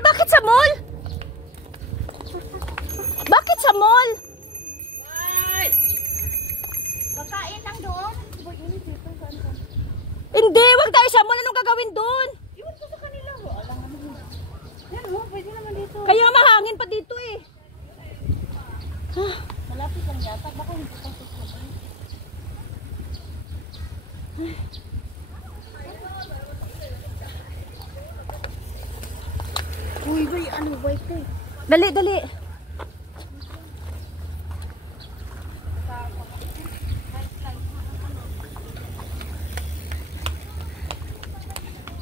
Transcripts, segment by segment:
mall? Bakit sa mall? Bakit sa mall? Pagkain lang doon. Hindi, wag tayo sa mall. Anong gagawin doon? Iwan ko sa kanila. Alam naman. Yan o, pwede naman dito. Kaya mahangin pa dito eh. Malapit lang yata. Baka hindi pa susunod. Uy, bay, ano, white eh. Dali, dali.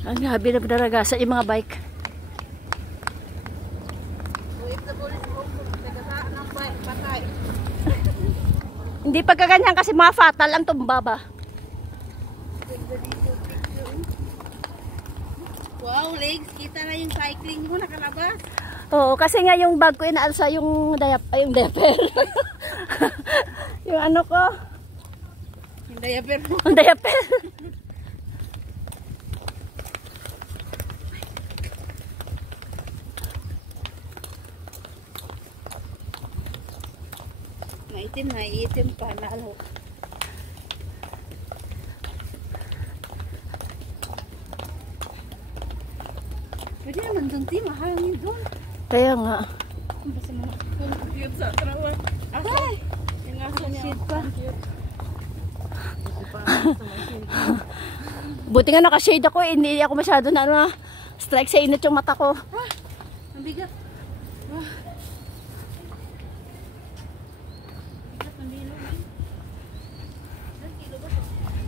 Ang grabe na pinaragasa yung mga bike. Hindi pagkaganyan kasi mga fatal ang tumba ba? Wow, legs. Kita na yung cycling mo nakalabas. Oo, kasi nga yung bag ko inaalsa yung diaper. Yung ano ko? Yung diaper mo. Ang diaper. Maitim pa. Naalo. Pwede naman doon, Tim. Mahangin doon. Kaya nga. Basta mga cute sa trawan. Ay! Yung aso niya. Pa. Buti nga naka-shade ako eh. Hindi ako masyado na strike sa init yung mata ko. Ah! Ang bigat. Ah. Bigat ng bilog eh. Ilang kilo ba ito?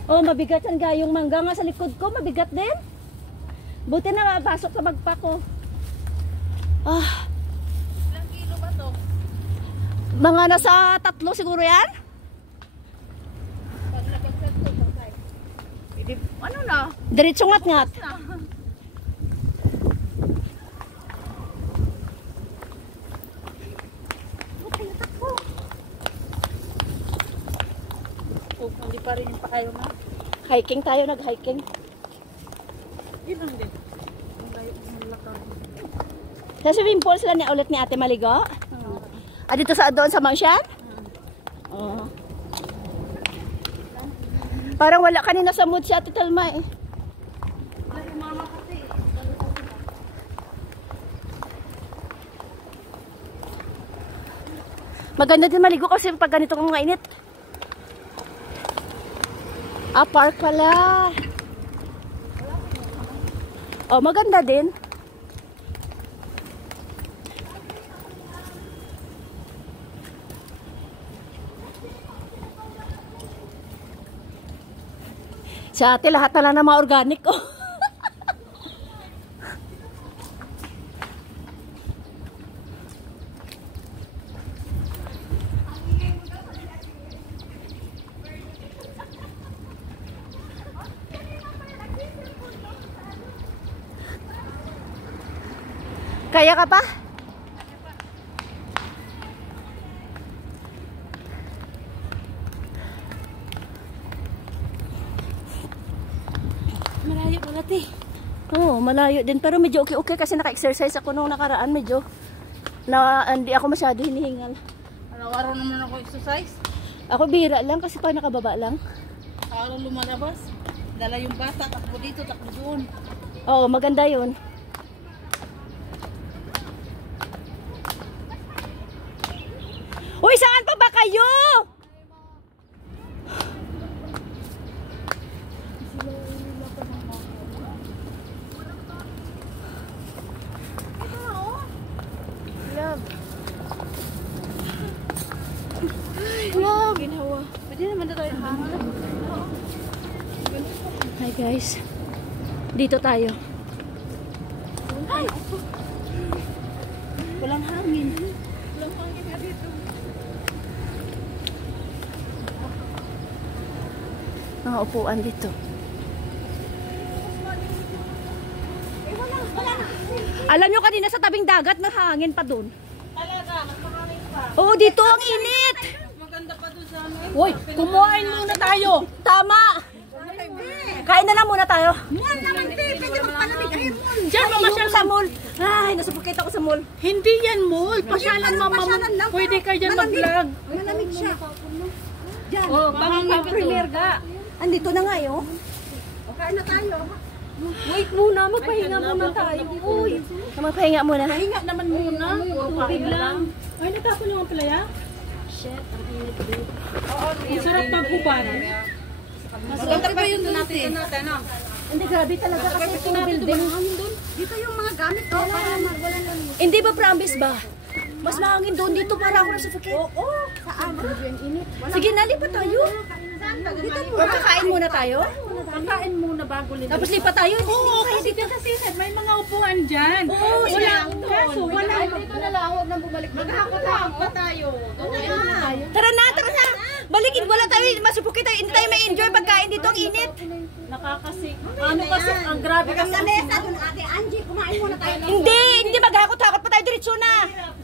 Oh, mabigat yan ga. Yung mangga nga sa likod ko, mabigat din. Buti na pasok sa bagpa ko. Ah, Ilang kilo ba ito? mga nasa 3 siguro yan? Pag nabagsak ito, pagkay. Pwede, ano na? Diretso ngat-ngat. Oh, hindi pa rin yung pakayo na. Hiking tayo, nag-hiking. Yun lang din. Ang layo ng lakad. Sa swimming pool sila ulit ni Ate Maligo. Ah, dito sa doon sa Mangshan? Oo. Parang wala kanina sa mood si Ate Talma eh. Mama kasi. Maganda din maligo kasi pag ganito kung mainit. Ah, park pala. Oh, maganda din. Sa ate, lahat na lang ng mga organic ko. Kaya ka pa? Malayo pala ti. Oo, malayo din. Pero medyo okay kasi naka-exercise ako nung nakaraan. Medyo hindi ako masyado hinihingal. Araw-araw naman ako exercise. Ako bihira lang kasi pa nakababa lang. Araw lumalabas. Dala yung bata. Takbo dito, takbo doon. Oo, maganda yun. Uy, saan pa ba kayo? Love. Love. Ginhawa. Pwede naman na tayo hangin. Hi guys. Dito tayo. Ay! Walang hangin. Walang hangin nga dito. Mga upuan dito. Alam nyo kanina sa tabing dagat may hangin pa doon. Talaga, mas mahangin pa. Oo, dito ang init. Maganda pa doon sa amin. Uy, kumain muna tayo. Tama. Kain na lang muna tayo. Mall naman, te. Pwede magpalamig. Ayun, mall. Diyan, mamasyal sa mall. Ay, nasuffocate ako sa mall. Hindi yan mall. Pasyalan mama mo. Pwede ka dyan mag-vlog. Malamig siya. Diyan. Oh, baka Mag-premier ka. Andito na nga yun. O, kain na tayo. Wait muna, magpahinga muna tayo. Uy. Magpahinga muna. Pahinga naman muna. Tubig lang. Ay, natapon yung playa? Shit, ang init din. Ang sarap pag-uban. Maganda pa yun doon natin. Hindi, grabe talaga kasi itong building. Dito yung mga gamit ko. Para wala lang. Hindi ba promise ba? Mas mahangin doon dito para ako na-suffocate. Oo. Saan? Sige, nalipat tayo. O, kakain muna tayo? Kakain muna bago lipat. Tapos lipat tayo? Oo, kasi dito sa sinad, may mga upuan dyan. Oo, Wala akong kaso. Wala. Dito na lang. Huwag nang bumalik. Maghahakot pa tayo. Tara na, tara na. Balikin, wala tayo. Masuffocate tayo. Hindi tayo may enjoy pagkain dito. Ang init. Nakakasik. Ano kasi, ang grabe kasi. Mesa doon, Ate Angie. Kumain muna tayo. Hindi maghakot-hakot pa tayo. Diretso na.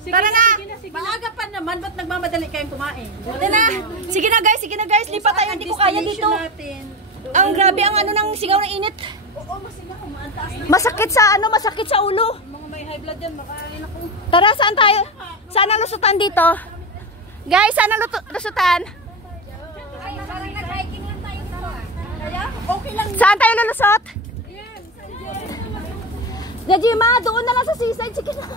Tara na. Maaga pa naman, ba't nagmamadali kayong kumain? Tara na. Sige na guys. Lipat tayo. Hindi ko kaya dito. Ang grabe ang ano ng singaw ng init. Masakit sa ulo. Mga may high blood yan. Makain ako. Tara, saan tayo? Saan ang lusutan dito? Guys, saan ang lusutan? Parang nag-hiking lang tayo dito. Okay lang. Saan tayo lulusot? Najima, doon na lang sa seaside. Sige na.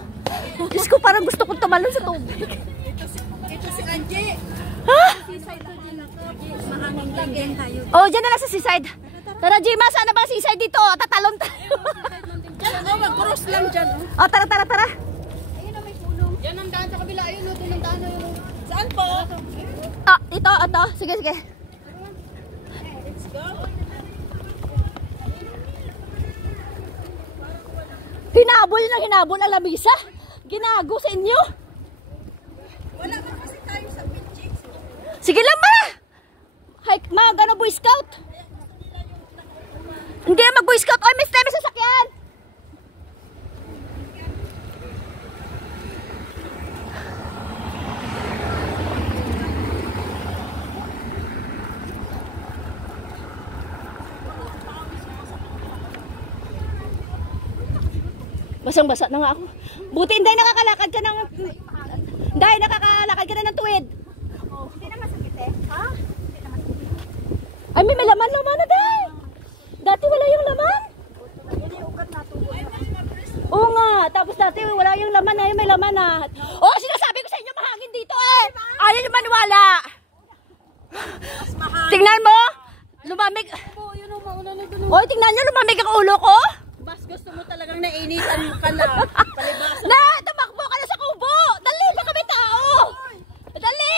Diyos ko, parang gusto kong tumalon sa tubig. Ito si Angie. Ha? Mahangin lang din tayo. Oh, dyan na lang sa seaside. Tara, Jima, saan na ba ang seaside dito? Tatalon tayo. Mag-cross lang dyan. Oh, tara. Ayun na may pulong. Yan ang daan sa kabila. Ayun o, doon ang daan. Saan po? Ah, ito. Sige. Let's go. Hinabol ang lamisa. Ginago sa inyo. Wala ka kasi tayo sa beach. Sige lang, ma. Boy Scout. Hindi, mag-Boy Scout. Oy, may sasakyan. Basang-basa na nga ako. Buti hindi nakakalakad ka ng tuwid. Hindi na masakit eh. Ha? Ay, may laman na dahil. Dati wala yung laman. Oo nga, tapos dati wala yung laman na, may laman na. Oh, sinasabi ko sa inyo mahangin dito eh. Ayaw nyo maniwala. Tingnan mo. Lumamig. Oy, tingnan nyo, lumamig ang ulo ko. Bas, gusto mo talagang nainitan mo ka na. Palibasa. Na, tumakbo ka na sa kubo. Dali, baka may tao. Dali.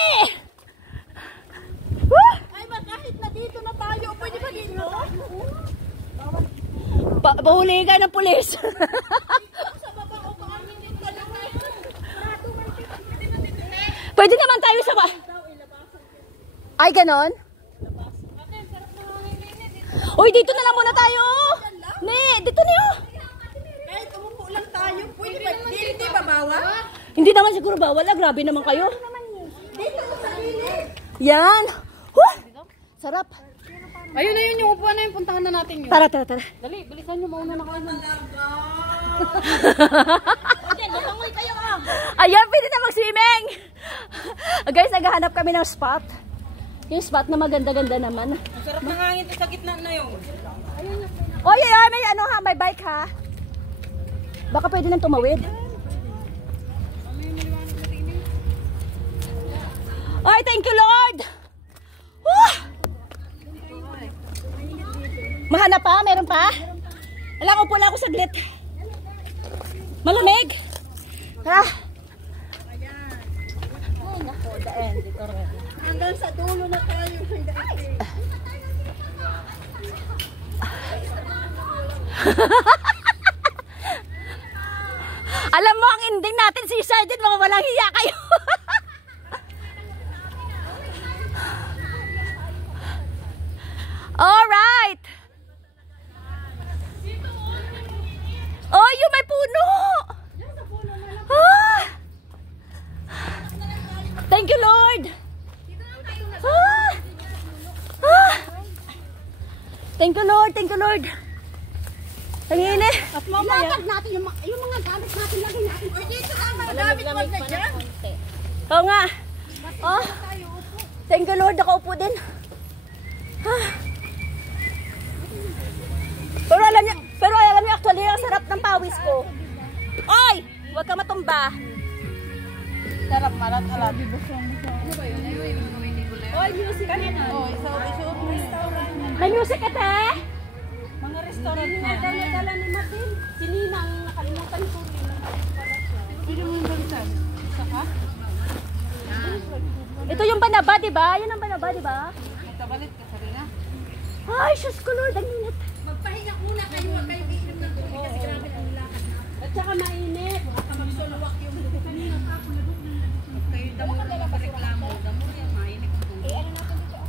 Ay, kahit na dito na tayo, pwede ba dito? Bahuli ka ng pulis. Pwede naman tayo sa... Ay, ganon? Uy, dito na lang muna tayo. Dito na yun. Kahit umupo lang tayo. Pwede ba? Hindi ba bawal? Hindi naman siguro bawal. Grabe naman kayo. Dito sa gilid. Yan. Huh! Sarap. Ayun na yun, yung upuan na yung puntahan na natin yun. Tara. Dali, bilisan nyo, mauna na kayo. Ayan, pwede na mag-swimming. Guys, naghahanap kami ng spot. Yung spot na maganda-ganda naman. Sarap ng hangin sa gitna na yun. Oy, may bike ha. Baka pwede nang tumawid. Oy, thank you Lord. Woo! Mahanap pa? Meron pa? Alam ko pula ako saglit. Malamig. Ha? Ay, nako, daan. Dito rin. Hanggang sa dulo na tayo. Alam mo, ang ending natin si Sergeant, mga walang hiya kayo. Alright. Oh, yung may puno. Ah. Thank you, Lord. Ah. Ah. Thank you, Lord. Ang init. At mamaya, Ilagad natin yung mga gamit natin, lagay natin. O dito ang mga gamit mo na dyan. Oo nga. Oh. Thank you Lord, nakaupo din. Ah. Pero alam niyo actually ang sarap ng pawis ko. Oy, huwag ka matumba. sarap malat-alat. Oy, music kanina. Oh, isuot mo. May music ate. Mga restaurant Hindi na. nga dala ni Martin. Si Ninang, nakalimutan ko. Pwede mo yung balitan. Isa ka? Ito yung banaba, di ba? Yan ang banaba, di ba? Nagkabalit ka sa rin, ha? Ay, Diyos ko Lord, ang init. Magpahinga muna kayo, huwag kayo iinom ng tubig kasi grabe ang lakad na. At saka mainit. Baka magsulwak yung kanina. Kayo damo na magpareklamo. Damo yan, mainit ang tubig. Ano natin dito?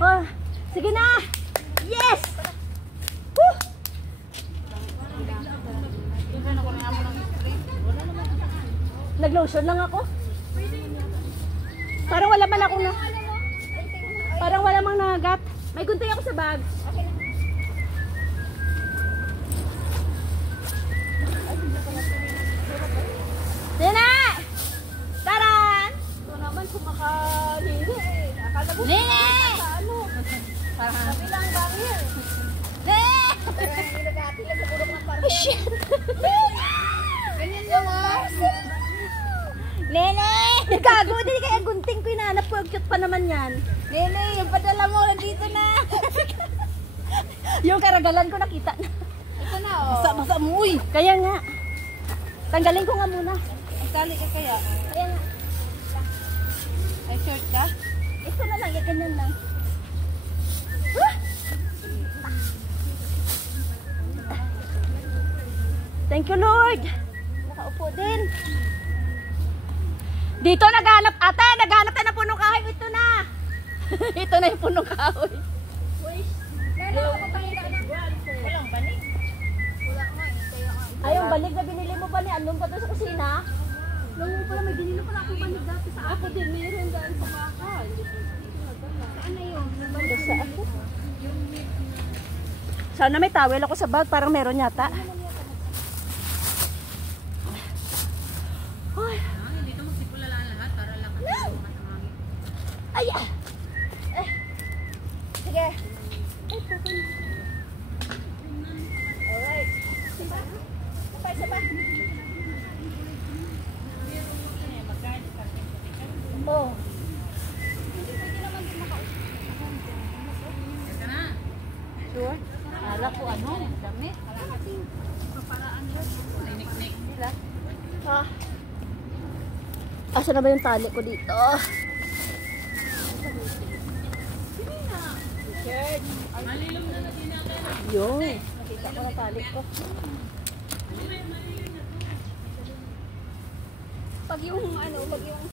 Oh, sige na. Yes! Woo! Doon ako na amo ng spray. Nag-lotion lang ako. Parang wala man ako na. Parang wala mang nagat. May gunting ako sa bag. Nina! Taran! Ito naman kumakaligo eh. Akala mo Nene! sa ano? Kabilang bangir. Nilagati lang sa bulok ng parang. Oh, shit! Ganyan yung Nene! Gago, hindi kaya gunting ko inaanap ko. Ang cute pa naman yan. Nene, yung padala mo, nandito na. Yung karagalan ko nakita na. Ito na oh. Basa-basa mo, uy! Kaya nga. Tanggalin ko nga muna. Ang tali ka kaya? Kaya nga. Ay, short ka? Ito na lang, ganyan lang. Ah! Thank you, Lord. Nakaupo din. Dito naghanap, ate, naghanap tayo ng punong kahoy. Ito na. Ito na yung punong kahoy. Walang banig. Wala nga eh. Kaya nga. Ay, yung balig na binili mo ba ni Andong pa doon sa kusina? Nung pala may binili pala akong banig dati sa ako din. Meron dahil sa bakal. Saan na yun? Doon sa ako. Sana may towel ako sa bag, parang meron yata. Ay. Dito magsimula lahat para lang Ay! Eh. Sige. Alright. Sabay. Oh. Sure? Ala ko ano? Dami? Ah. Asa na ba yung tali ko dito? Yun. Nakita ko na tali ko. Pag yung ano, pag yung